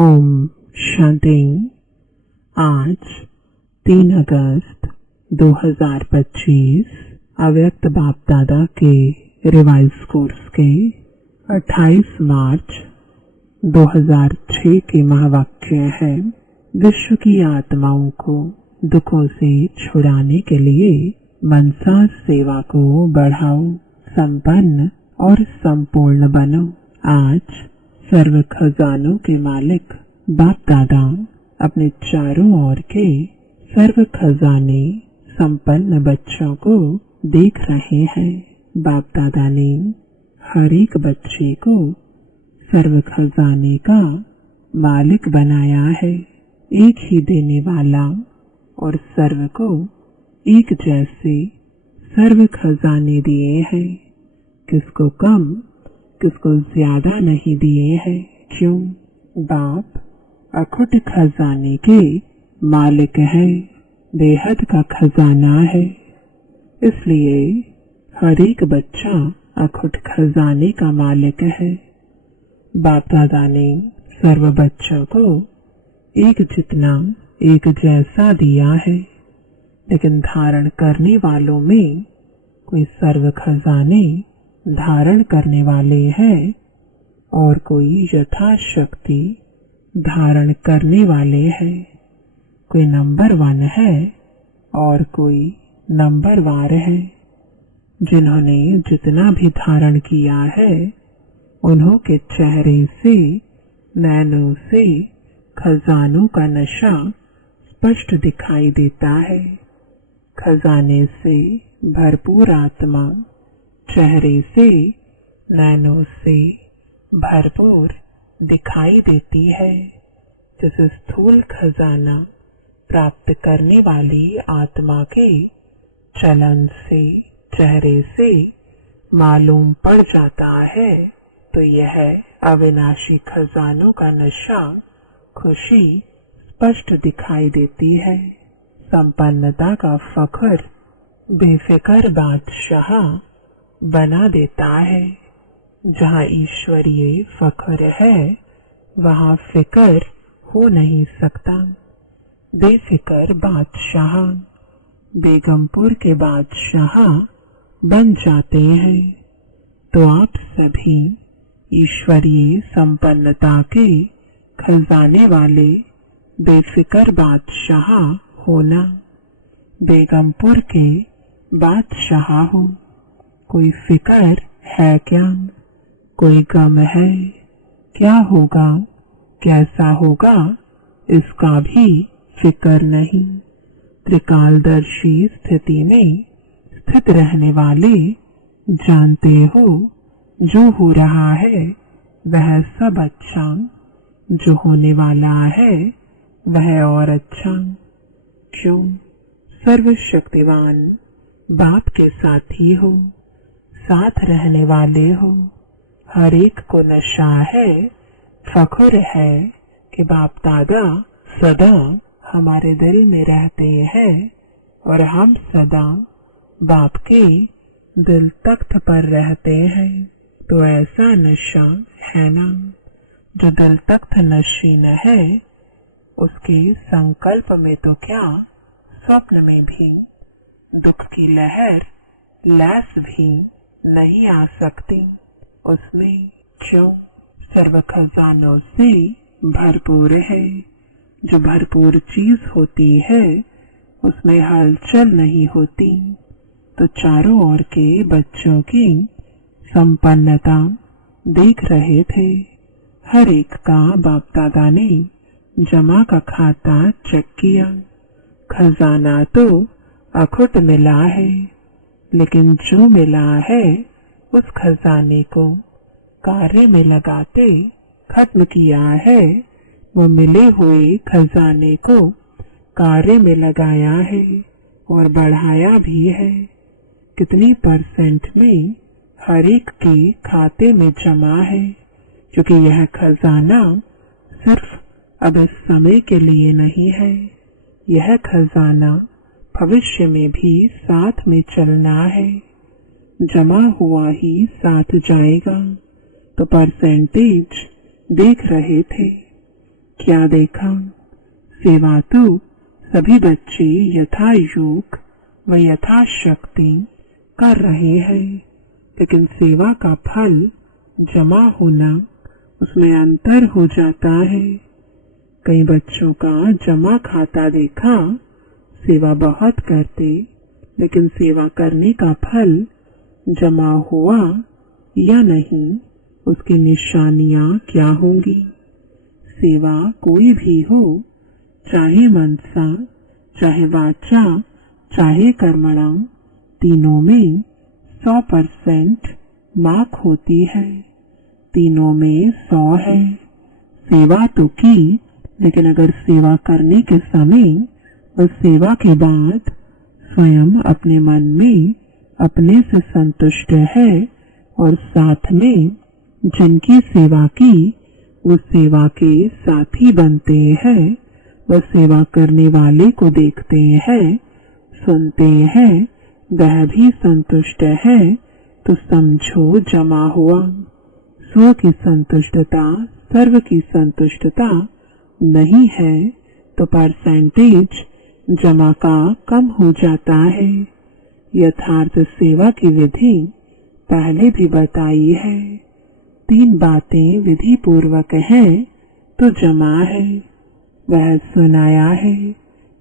ओम शांति। आज 3 अगस्त 2025 अव्यक्त बाप दादा के रिवाइज कोर्स के 28 मार्च 2006 के महावाक्य है। विश्व की आत्माओं को दुखों से छुड़ाने के लिए मनसा सेवा को बढ़ाओ, संपन्न और संपूर्ण बनो। आज सर्व खजानों के मालिक बाप दादा अपने चारों ओर के सर्व खजाने संपन्न बच्चों को देख रहे हैं। बाप दादा ने हर एक बच्चे को सर्व खजाने का मालिक बनाया है। एक ही देने वाला और सर्व को एक जैसे सर्व खजाने दिए हैं। किसको कम किसको ज्यादा नहीं दिए हैं। क्यों? बाप अखुट खजाने के मालिक है, बेहद का खजाना है। इसलिए हर एक बच्चा अखुट खजाने का मालिक है। बाप दादा ने सर्व बच्चों को एक जितना एक जैसा दिया है, लेकिन धारण करने वालों में कोई सर्व खजाने धारण करने वाले हैं और कोई यथाशक्ति धारण करने वाले हैं। कोई नंबर 1 है और कोई नंबर वार है। जिन्होंने जितना भी धारण किया है, उन्हों के चेहरे से नैनों से खजानों का नशा स्पष्ट दिखाई देता है। खजाने से भरपूर आत्मा चेहरे से नैनों से भरपूर दिखाई देती है। जिस स्थूल खजाना प्राप्त करने वाली आत्मा के चलन से चेहरे से मालूम पड़ जाता है, तो यह अविनाशी खजानों का नशा खुशी स्पष्ट दिखाई देती है। संपन्नता का फख्र बेफिक्र बादशाह बना देता है। जहाँ ईश्वरीय फख्र है, वहाँ फिक्र हो नहीं सकता। बेफिक्र बादशाह बेगमपुर के बादशाह बन जाते हैं। तो आप सभी ईश्वरीय संपन्नता के खजाने वाले बेफिक्र बादशाह होना। बेगमपुर के बादशाह हो। कोई फिक्र है क्या? कोई गम है? क्या होगा, कैसा होगा, इसका भी फिक्र नहीं। त्रिकालदर्शी स्थिति में स्थित रहने वाले जानते हो, जो हो रहा है वह सब अच्छा, जो होने वाला है वह और अच्छा। क्यों? सर्वशक्तिवान बाप के साथी हो, साथ रहने वाले हो। हर एक को नशा है, फख्र है कि बाप दादा सदा हमारे दिल में रहते हैं और हम सदा बाप के दिल तख्त पर रहते हैं। तो ऐसा नशा है ना। जो दिल तख्त नशीन है, उसके संकल्प में तो क्या, स्वप्न में भी दुख की लहर लैस भी नहीं आ सकती उसमें। क्यों? सर्व खजानों से भरपूर है। जो भरपूर चीज होती है, उसमें हलचल नहीं होती। तो चारों ओर के बच्चों की संपन्नता देख रहे थे। हर एक का बाप दादा ने जमा का खाता चेक किया। खजाना तो अखुट मिला है, लेकिन जो मिला है उस खजाने को कार्य में लगाते खत्म किया है। वो मिले हुए खजाने को कार्य में लगाया है और बढ़ाया भी है। कितनी परसेंट में हर एक के खाते में जमा है, क्योंकि यह खजाना सिर्फ अब इस समय के लिए नहीं है। यह खजाना भविष्य में भी साथ में चलना है। जमा हुआ ही साथ जाएगा। तो परसेंटेज देख रहे थे। क्या देखा? सेवा तो सभी बच्चे यथा योग व यथाशक्ति कर रहे हैं, लेकिन सेवा का फल जमा होना, उसमें अंतर हो जाता है। कई बच्चों का जमा खाता देखा, सेवा बहुत करते, लेकिन सेवा करने का फल जमा हुआ या नहीं, उसकी निशानियां क्या होंगी? सेवा कोई भी हो, चाहे मनसा, चाहे वाचा, चाहे कर्मणा, तीनों में 100% मार्क होती है। तीनों में 100 है। सेवा तो की, लेकिन अगर सेवा करने के समय और सेवा के बाद स्वयं अपने मन में अपने से संतुष्ट है और साथ में जिनकी सेवा की वो सेवा के साथी बनते हैं, वह सेवा करने वाले को देखते हैं, सुनते हैं, वह भी संतुष्ट है, तो समझो जमा हुआ। स्व की संतुष्टता सर्व की संतुष्टता नहीं है तो परसेंटेज जमा का कम हो जाता है। यथार्थ सेवा की विधि पहले भी बताई है। 3 बातें विधि पूर्वक हैं तो जमा है, वह सुनाया है।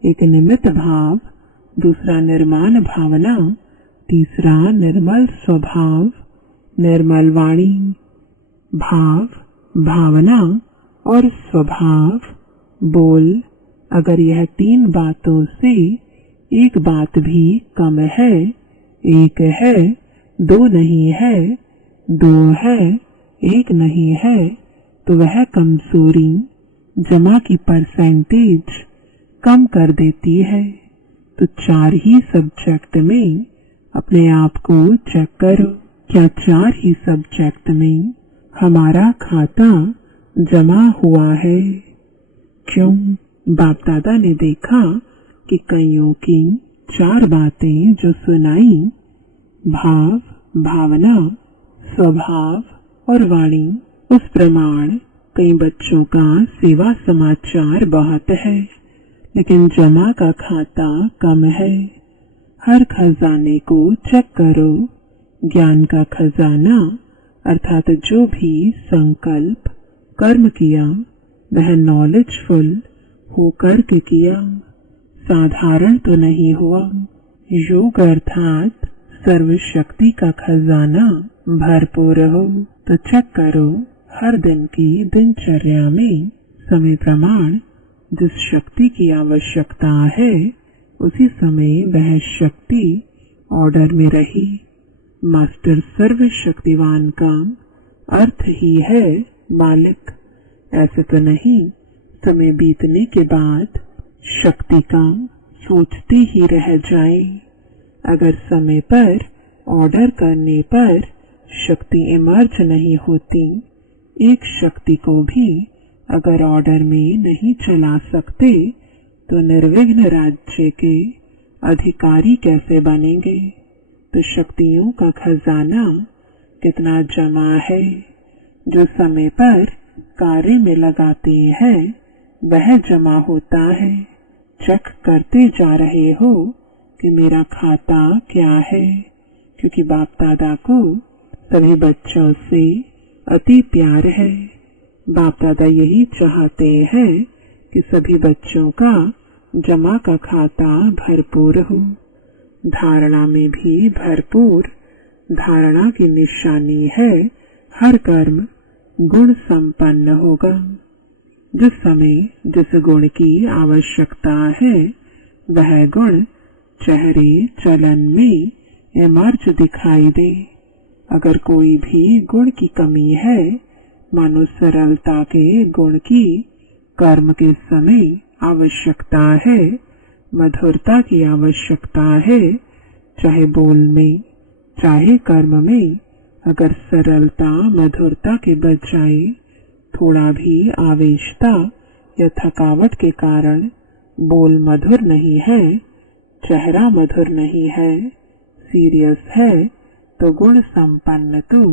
एक निमित्त भाव, दूसरा निर्माण भावना, तीसरा निर्मल स्वभाव, निर्मल वाणी। भाव, भावना और स्वभाव, बोल, अगर यह 3 बातों से एक बात भी कम है, एक है, 2 नहीं है, 2 है, एक नहीं है, तो वह कमजोरी जमा की परसेंटेज कम कर देती है। तो 4 ही सब्जेक्ट में अपने आप को चेक करो, क्या 4 ही सब्जेक्ट में हमारा खाता जमा हुआ है? क्यों? बाप दादा ने देखा कि कईयों की 4 बातें जो सुनाई, भाव, भावना, स्वभाव और वाणी, उस प्रमाण कई बच्चों का सेवा समाचार बहुत है, लेकिन जमा का खाता कम है। हर खजाने को चेक करो। ज्ञान का खजाना अर्थात जो भी संकल्प कर्म किया वह नॉलेजफुल होकर के किया, साधारण तो नहीं हुआ। योग अर्थात सर्वशक्ति का खजाना भरपूर हो। तो चेक करो हर दिन की दिनचर्या में समय प्रमाण जिस शक्ति की आवश्यकता है उसी समय वह शक्ति ऑर्डर में रही। मास्टर सर्वशक्तिवान का अर्थ ही है मालिक। ऐसे तो नहीं समय बीतने के बाद शक्ति का सोचते ही रह जाए। अगर समय पर ऑर्डर करने पर शक्ति इमर्ज नहीं होती, एक शक्ति को भी अगर ऑर्डर में नहीं चला सकते तो निर्विघ्न राज्य के अधिकारी कैसे बनेंगे? तो शक्तियों का खजाना कितना जमा है। जो समय पर कार्य में लगाते हैं वह जमा होता है। चेक करते जा रहे हो कि मेरा खाता क्या है, क्योंकि बाप दादा को सभी बच्चों से अति प्यार है। बाप दादा यही चाहते हैं कि सभी बच्चों का जमा का खाता भरपूर हो। धारणा में भी भरपूर। धारणा की निशानी है हर कर्म गुण संपन्न होगा। जिस समय जिस गुण की आवश्यकता है वह गुण चेहरे चलन में इमर्ज दिखाई दे। अगर कोई भी गुण की कमी है, मानो सरलता के गुण की कर्म के समय आवश्यकता है, मधुरता की आवश्यकता है, चाहे बोल में चाहे कर्म में, अगर सरलता मधुरता के बजाय थोड़ा भी आवेशता या थकावट के कारण बोल मधुर नहीं है, चेहरा मधुर नहीं है, सीरियस है, तो गुण संपन्न तो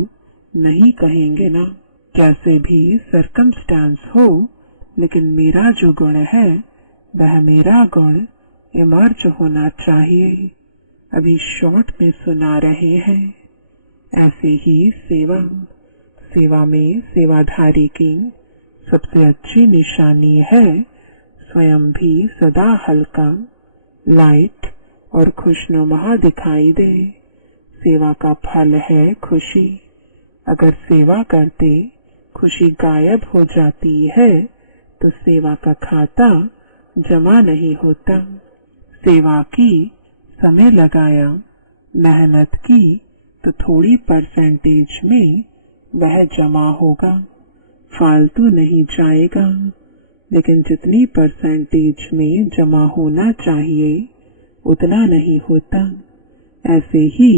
नहीं कहेंगे ना। कैसे भी सरकमस्टेंस हो, लेकिन मेरा जो गुण है वह मेरा गुण इमर्ज होना चाहिए। अभी शॉर्ट में सुना रहे हैं। ऐसे ही सेवा में सेवाधारी की सबसे अच्छी निशानी है स्वयं भी सदा हल्का, लाइट और खुशनुमा दिखाई दे। सेवा का फल है खुशी। अगर सेवा करते खुशी गायब हो जाती है तो सेवा का खाता जमा नहीं होता। सेवा की समय लगाया, मेहनत की तो थोड़ी परसेंटेज में वह जमा होगा, फालतू नहीं जाएगा। लेकिन जितनी परसेंटेज में जमा होना चाहिए उतना नहीं होता। ऐसे ही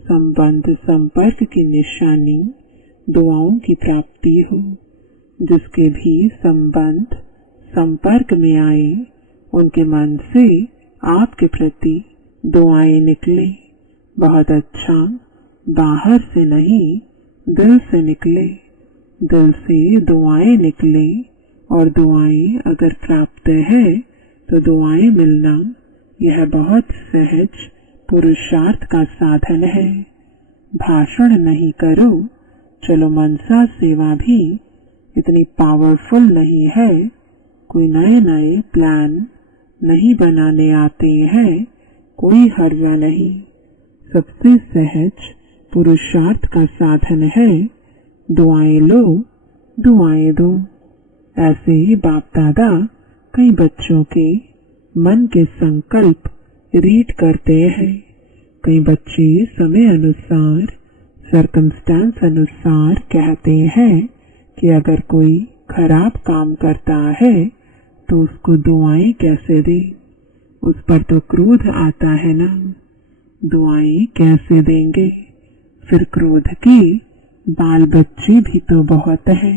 संबंध संपर्क की निशानी दुआओं की प्राप्ति हो। जिसके भी संबंध संपर्क में आए उनके मन से आपके प्रति दुआएं निकले। बहुत अच्छा, बाहर से नहीं दिल से निकले। दिल से दुआएं निकले और दुआएं अगर प्राप्त है तो दुआएं मिलना यह बहुत सहज पुरुषार्थ का साधन है। भाषण नहीं करो, चलो मनसा सेवा भी इतनी पावरफुल नहीं है। कोई नए नए प्लान नहीं बनाने आते हैं, कोई हर्जा नहीं। सबसे सहज पुरुषार्थ का साधन है दुआएं लो, दुआएं दो। ऐसे ही बाप दादा कई बच्चों के मन के संकल्प रीड करते हैं। कई बच्चे समय अनुसार, सर्कमस्टेंस अनुसार कहते हैं कि अगर कोई खराब काम करता है तो उसको दुआएं कैसे दे। उस पर तो क्रोध आता है ना, दुआएं कैसे देंगे। फिर क्रोध की बाल बच्चे भी तो बहुत है,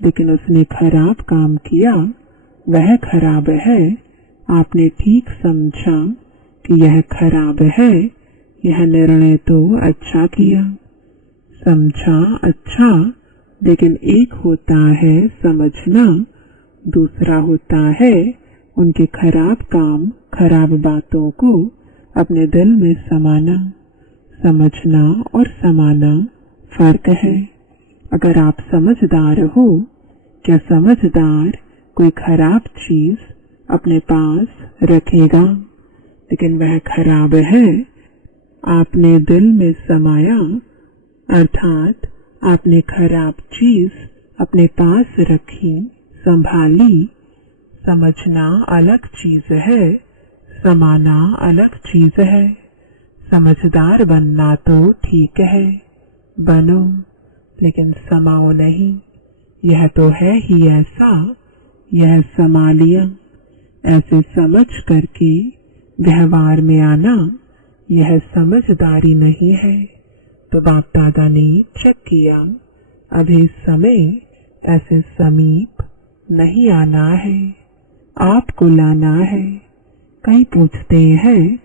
लेकिन उसने खराब काम किया, वह खराब है। आपने ठीक समझा कि यह खराब है, यह निर्णय तो अच्छा किया, समझा अच्छा। लेकिन एक होता है समझना, दूसरा होता है उनके खराब काम, खराब बातों को अपने दिल में समाना। समझना और समाना फर्क है। अगर आप समझदार हो, क्या समझदार कोई खराब चीज अपने पास रखेगा? लेकिन वह खराब है, आपने दिल में समाया, अर्थात आपने खराब चीज अपने पास रखी, संभाली। समझना अलग चीज है, समाना अलग चीज है। समझदार बनना तो ठीक है, बनो, लेकिन समाओ नहीं। यह तो है ही ऐसा, यह समा लिया। ऐसे समझ करके व्यवहार में आना यह समझदारी नहीं है। तो बाप दादा ने चेक किया, अभी समय ऐसे समीप नहीं आना है, आपको लाना है। कई पूछते हैं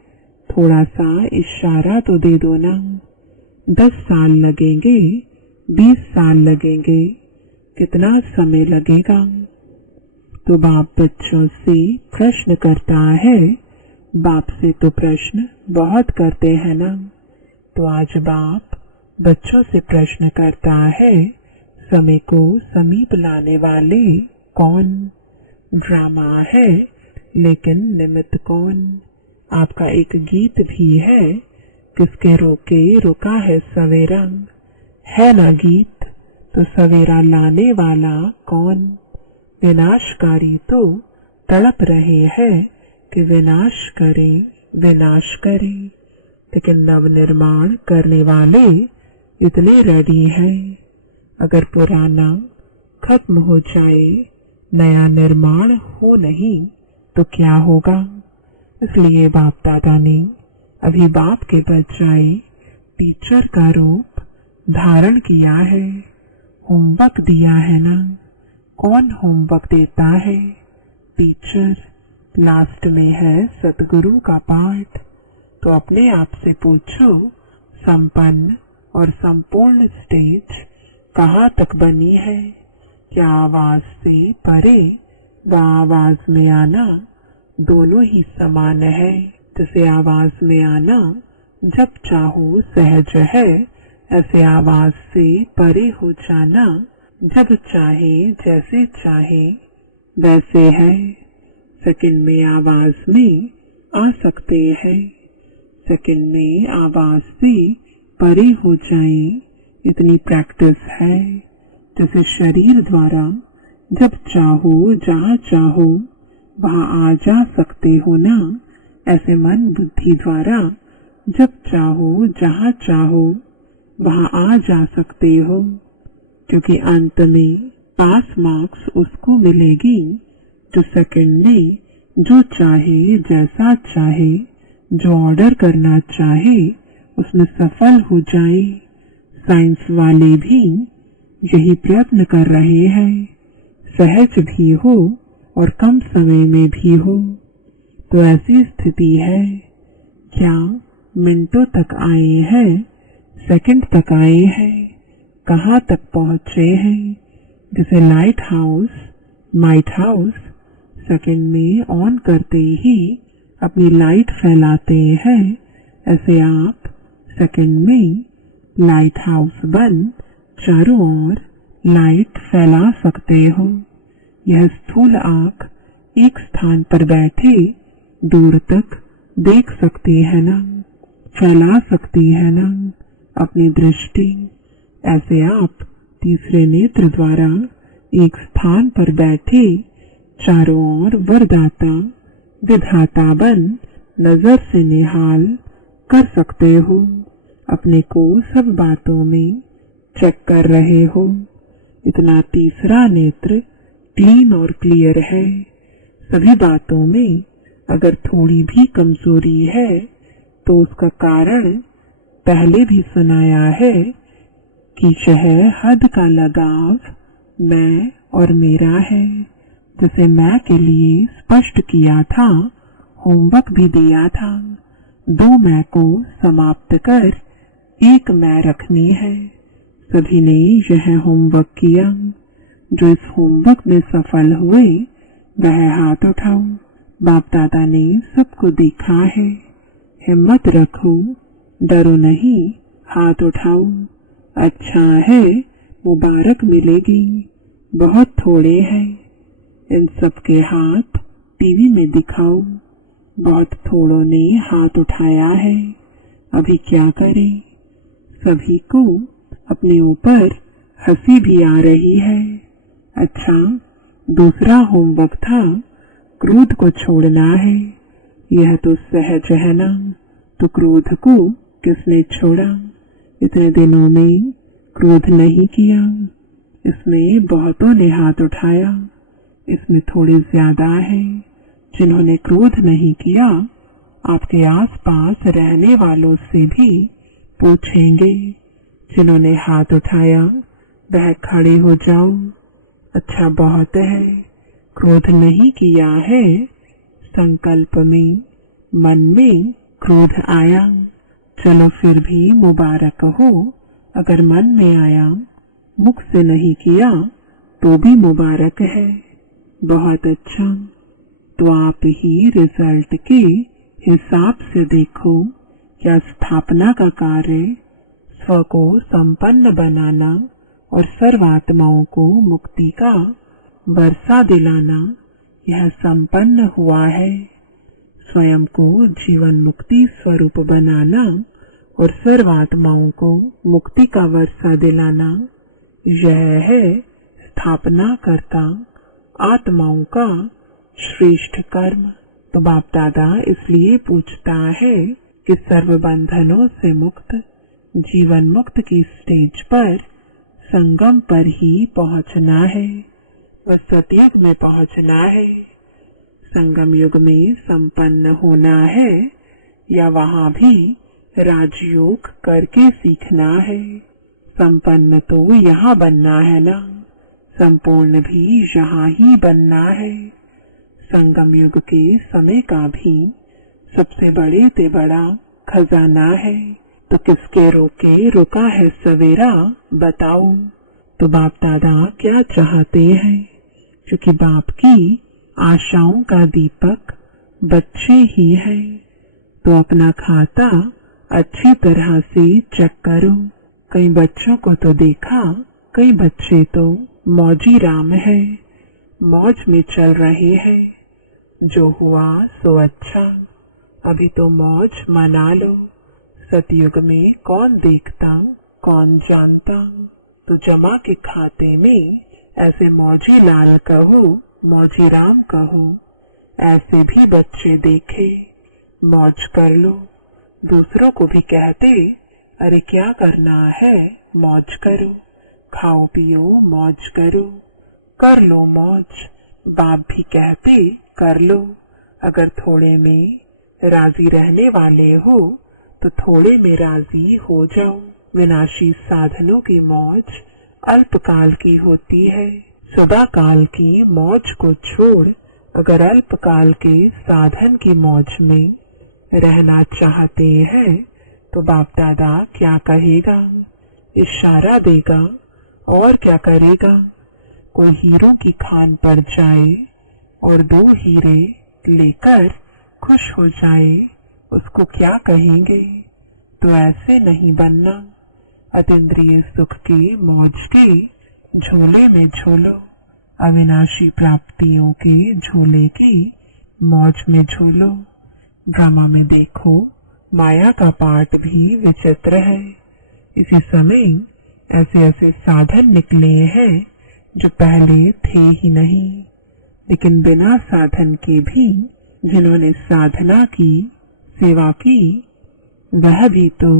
थोड़ा सा इशारा तो दे दो ना, 10 साल लगेंगे, 20 साल लगेंगे, कितना समय लगेगा? तो बाप बच्चों से प्रश्न करता है। बाप से तो प्रश्न बहुत करते हैं ना। तो आज बाप बच्चों से प्रश्न करता है, समय को समीप लाने वाले कौन? ड्रामा है, लेकिन निमित्त कौन? आपका एक गीत भी है, किसके रोके रुका है सवेरा, है ना गीत? तो सवेरा लाने वाला कौन? विनाशकारी तो तड़प रहे हैं कि विनाश करे, विनाश करे। लेकिन नवनिर्माण करने वाले इतने रेडी हैं। अगर पुराना खत्म हो जाए, नया निर्माण हो नहीं तो क्या होगा? इसलिए बाप दादा ने अभी बाप के बजाय टीचर का रूप धारण किया है। होमवर्क दिया है ना। कौन होमवर्क देता है? टीचर। लास्ट में है सतगुरु का पाठ। तो अपने आप से पूछो, संपन्न और संपूर्ण स्टेज कहाँ तक बनी है? क्या आवाज से परे व आवाज में आना दोनों ही समान है। जैसे आवाज में आना जब चाहो सहज है, ऐसे आवाज से परे हो जाना जब चाहे जैसे चाहे वैसे है। सेकंड में आवाज में आ सकते हैं, सेकंड में आवाज से परे हो जाएं, इतनी प्रैक्टिस है। जैसे शरीर द्वारा जब चाहो जहाँ चाहो वहाँ आ जा सकते हो ना, ऐसे मन बुद्धि द्वारा जब चाहो जहाँ चाहो वहाँ आ जा सकते हो, क्योंकि अंत में पास मार्क्स उसको मिलेगी जो सेकंड में जो चाहे जैसा चाहे, जो ऑर्डर करना चाहे उसमें सफल हो जाए। साइंस वाले भी यही प्रयत्न कर रहे हैं, सहज भी हो और कम समय में भी हो। तो ऐसी स्थिति है, क्या मिनटों तक आए हैं, सेकंड तक आए हैं, कहाँ तक पहुँचे हैं। जैसे light house might house second में ऑन करते ही अपनी लाइट फैलाते हैं, ऐसे आप सेकंड में लाइट हाउस बन चारों ओर लाइट फैला सकते हो। यह स्थूल आँख एक स्थान पर बैठे दूर तक देख सकती है ना, फैला सकती है ना अपनी दृष्टि। ऐसे आप तीसरे नेत्र द्वारा एक स्थान पर बैठे चारों ओर वरदाता विधाता बन नजर से निहाल कर सकते हो। अपने को सब बातों में चेक कर रहे हो। इतना तीसरा नेत्र क्लीन और क्लियर है। सभी बातों में अगर थोड़ी भी कमजोरी है तो उसका कारण पहले भी सुनाया है कि यह हद का लगाव मैं और मेरा है। जैसे मैं के लिए स्पष्ट किया था, होमवर्क भी दिया था, 2 मैं को समाप्त कर 1 मैं रखनी है। सभी ने यह होमवर्क किया। जो इस होमवर्क में सफल हुए वह हाथ उठाओ। बाप दादा ने सबको देखा है। हिम्मत रखो, डरो नहीं, हाथ उठाओ। अच्छा है, मुबारक मिलेगी। बहुत थोड़े हैं, इन सबके हाथ टीवी में दिखाओ। बहुत थोड़ों ने हाथ उठाया है, अभी क्या करें। सभी को अपने ऊपर हंसी भी आ रही है। अच्छा, दूसरा होमवर्क था, क्रोध को छोड़ना है। यह तो सहज है ना, तो क्रोध को किसने छोड़ा। इतने दिनों में क्रोध नहीं किया। इसमें बहुतों ने हाथ उठाया। इसमें थोड़े ज्यादा है जिन्होंने क्रोध नहीं किया। आपके आसपास रहने वालों से भी पूछेंगे। जिन्होंने हाथ उठाया वह खड़े हो जाओ। अच्छा, बहुत है, क्रोध नहीं किया है। संकल्प में मन में क्रोध आया, चलो फिर भी मुबारक हो। अगर मन में आया, मुख से नहीं किया तो भी मुबारक है। बहुत अच्छा, तो आप ही रिजल्ट के हिसाब से देखो। क्या स्थापना का कार्य स्व को संपन्न बनाना और सर्वात्माओं को मुक्ति का वर्षा दिलाना, यह संपन्न हुआ है। स्वयं को जीवन मुक्ति स्वरूप बनाना और सर्वात्माओं को मुक्ति का वर्षा दिलाना, यह है स्थापना करता आत्माओं का श्रेष्ठ कर्म। तो बाप दादा इसलिए पूछता है कि सर्व बंधनों से मुक्त जीवन मुक्त की स्टेज पर संगम पर ही पहुंचना है, वह सतयुग में पहुंचना है। संगम युग में संपन्न होना है या वहाँ भी राजयोग करके सीखना है। संपन्न तो यहाँ बनना है ना, संपूर्ण भी यहाँ ही बनना है। संगम युग के समय का भी सबसे बड़े से बड़ा खजाना है। तो किसके रोके रुका है सवेरा, बताओ। तो बाप दादा क्या चाहते हैं, क्योंकि बाप की आशाओं का दीपक बच्चे ही हैं। तो अपना खाता अच्छी तरह से चेक करो। कई बच्चों को तो देखा, कई बच्चे तो मौजी राम है, मौज में चल रहे हैं। जो हुआ सो अच्छा, अभी तो मौज मना लो। सतयुग में कौन देखता कौन जानता। तो जमा के खाते में ऐसे मौजी लाल कहो, मौजी राम कहो, ऐसे भी बच्चे देखे। मौज कर लो। दूसरों को भी कहते, अरे क्या करना है, मौज करो, खाओ पियो मौज करो, कर लो मौज। बाप भी कहते, कर लो। अगर थोड़े में राजी रहने वाले हो तो थोड़े में राजी हो जाओ। विनाशी साधनों की मौज अल्पकाल की होती है। सदा काल की मौज को छोड़ अगर अल्पकाल के साधन की मौज में रहना चाहते हैं तो बाप दादा क्या कहेगा, इशारा देगा और क्या करेगा। कोई हीरों की खान पर जाए और 2 हीरे लेकर खुश हो जाए, उसको क्या कहेंगे। तो ऐसे नहीं बनना। अतीन्द्रिय सुख के मौज के झोले में झोलो, अविनाशी प्राप्तियों के झोले की मौज में झोलो। ड्रामा में देखो, माया का पाठ भी विचित्र है। इसी समय ऐसे ऐसे साधन निकले हैं जो पहले थे ही नहीं, लेकिन बिना साधन के भी जिन्होंने साधना की, सेवा की, वह भी तो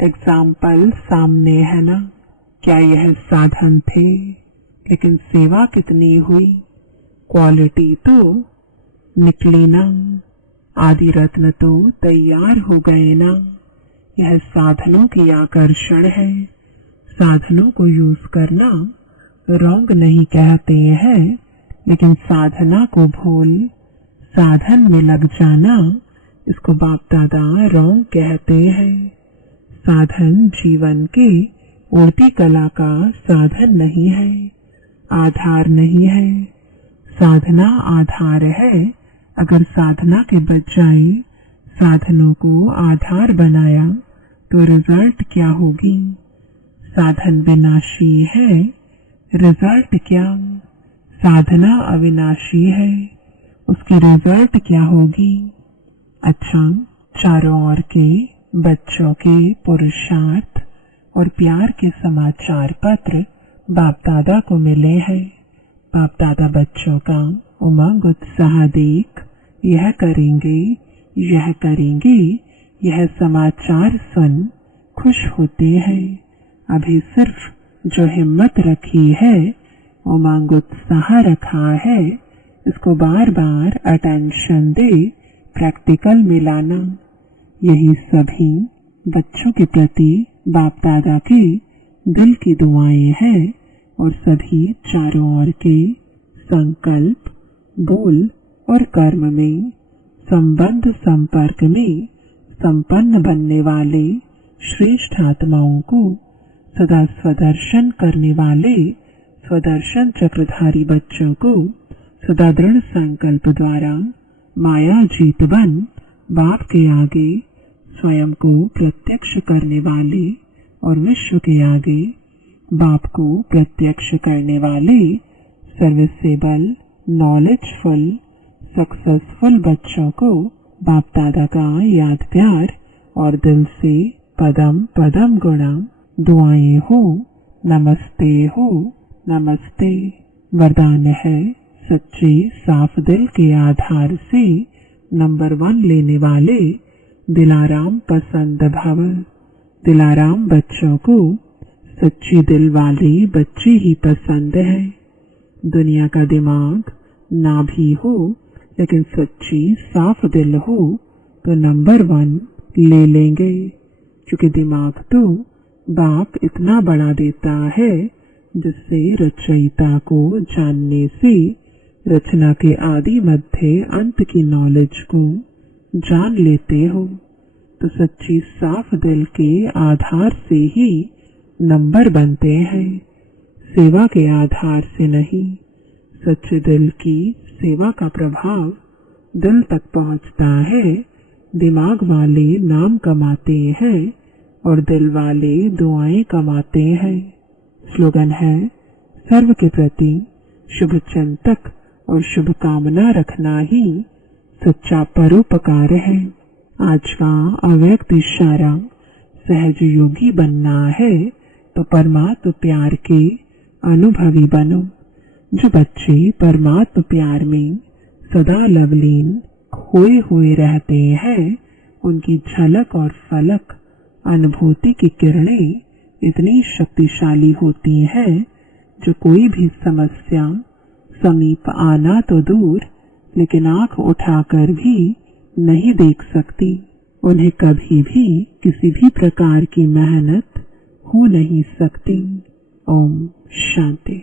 एग्जाम्पल सामने है ना। क्या यह साधन थे, लेकिन सेवा कितनी हुई, क्वालिटी तो निकली ना। आदि रत्न तो तैयार हो गए ना। यह साधनों की आकर्षण है। साधनों को यूज करना रॉन्ग नहीं कहते हैं, लेकिन साधना को भूल साधन में लग जाना, इसको बाप दादा रॉन्ग कहते हैं। साधन जीवन के उड़ती कला का साधन नहीं है, आधार नहीं है। साधना आधार है। अगर साधना के बजाय साधनों को आधार बनाया तो रिजल्ट क्या होगी। साधन विनाशी है, रिजल्ट क्या। साधना अविनाशी है, उसकी रिजल्ट क्या होगी। अच्छा, चारों ओर के बच्चों के पुरुषार्थ और प्यार के समाचार पत्र बाप दादा को मिले हैं। बाप दादा बच्चों का उमंग उत्साह देख यह करेंगे, यह करेंगे, यह समाचार सुन खुश होते हैं। अभी सिर्फ जो हिम्मत रखी है, उमंग उत्साह रखा है, इसको बार बार अटेंशन दे, प्रैक्टिकल में लाना। यही सभी बच्चों के प्रति बाप दादा के दिल की दुआएं हैं और सभी चारों ओर के संकल्प, बोल और कर्म में, संबंध संपर्क में संपन्न बनने वाले श्रेष्ठ आत्माओं को सदा स्वदर्शन करने वाले स्वदर्शन चक्रधारी बच्चों को सदा दृढ़ संकल्प द्वारा माया जीत बन बाप के आगे स्वयं को प्रत्यक्ष करने वाले और विश्व के आगे बाप को प्रत्यक्ष करने वाले सर्विसेबल, नॉलेजफुल, सक्सेसफुल बच्चों को बाप दादा का याद प्यार और दिल से पदम पदम गुणा दुआएं हो। नमस्ते हो, नमस्ते। वरदान है सच्चे साफ दिल के आधार से नंबर 1 लेने वाले दिलाराम पसंद भव। दिलाराम बच्चों को सच्ची दिल वाले बच्चे ही पसंद है। दुनिया का दिमाग ना भी हो, लेकिन सच्ची साफ दिल हो तो नंबर 1 ले लेंगे, क्योंकि दिमाग तो बाप इतना बड़ा देता है जिससे रचयिता को जानने से रचना के आदि मध्य अंत की नॉलेज को जान लेते हो। तो सच्ची साफ दिल के आधार से ही नंबर बनते हैं, सेवा के आधार से नहीं। सच्चे दिल की सेवा का प्रभाव दिल तक पहुंचता है। दिमाग वाले नाम कमाते हैं और दिल वाले दुआएं कमाते हैं। स्लोगन है, सर्व के प्रति शुभ चिंतक और शुभकामना रखना ही सच्चा परोपकार है। आज का अव्यक्त इशारा, सहज योगी बनना है तो परमात्म प्यार के अनुभवी बनो। जो बच्चे परमात्म प्यार में सदा लवलीन खोए हुए रहते हैं, उनकी झलक और फलक अनुभूति की किरणें इतनी शक्तिशाली होती है जो कोई भी समस्या समीप आना तो दूर, लेकिन आंख उठाकर भी नहीं देख सकती। उन्हें कभी भी किसी भी प्रकार की मेहनत हो नहीं सकती। ओम शांति।